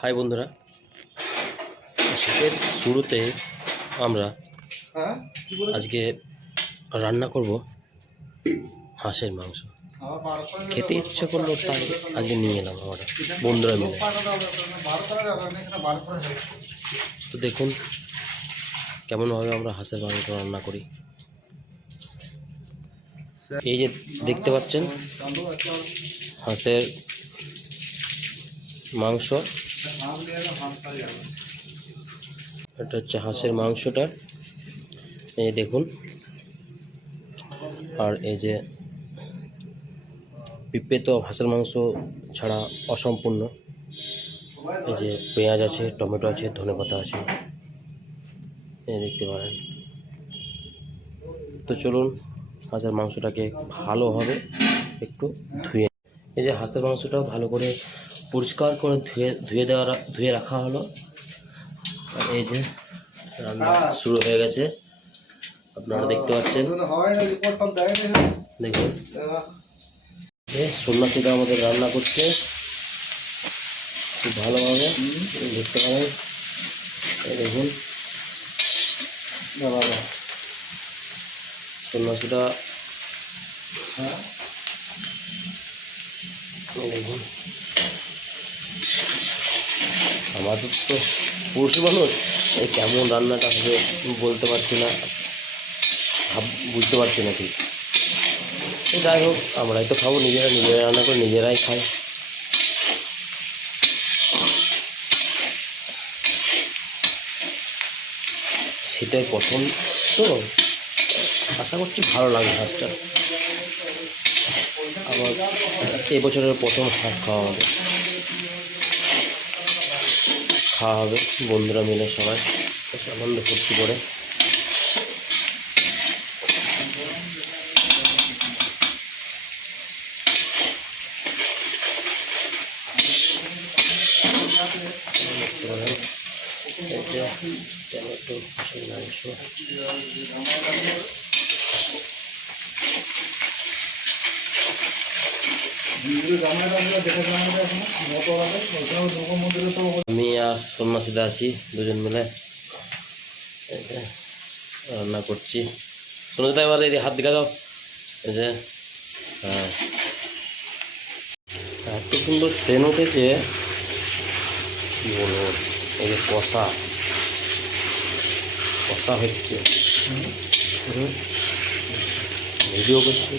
High বন্ধুরা, শীতের শুরুতে আমরা আজকে রান্না করব হাঁসের মাংস। খেতে ইচ্ছে করলো তাই আজকে নিয়ে এলাম আমরা বন্ধুরা মিলে। তো দেখুন কেমনভাবে আমরা হাঁসের মাংস রান্না করি। এই যে দেখতে পাচ্ছেন হাঁসের মাংস, এটা হচ্ছে হাঁসের মাংসটা, এই দেখুন। আর এই যে পিঁপে তো হাঁসের মাংস ছাড়া অসম্পূর্ণ। এই যে পেঁয়াজ আছে, টমেটো আছে, ধনেপাতা আছে, এই দেখতে পারেন। তো চলুন হাঁসের মাংসটাকে ভালোভাবে একটু ধুয়ে, এই যে হাঁসের মাংসটাও ভালো করে পরিষ্কার করে ধুয়ে রাখা হলো। আর এই যে রান্না শুরু হয়ে গেছে, আপনারা দেখতে পাচ্ছেন। দেখুন সন্ন্যাসীরা আমাদের রান্না করছে খুব ভালোভাবে, দেখতে পারেন। দেখুন সন্ন্যাসীরা দেখুন, আমাদের তো পুরুষ মানুষ, এই কেমন রান্নাটা হবে বলতে পারছি না, বুঝতে পারছি না ঠিক। যাই হোক, আমরাই তো খাবো, নিজেরাই রান্না করে নিজেরাই খাই। শীতের প্রথম তো আশা করছি ভালো লাগে হাঁসটা। আবার এবছরের প্রথম হাঁস খাওয়া হবে বন্ধুরা মিলে সবাই আনন্দ ফুর্তি করে। টমেটো, মাংস, আমি আর সন্ন্যাসীদা আছি দুজন মিলে রান্না করছি। সন্ন্যাসীদা এবার এই হাত দিকে দাও। এই যে হ্যাঁ, এত সুন্দর সেন উঠেছে কি বলবো। এই যে কষা হচ্ছে, ভিডিও করছি।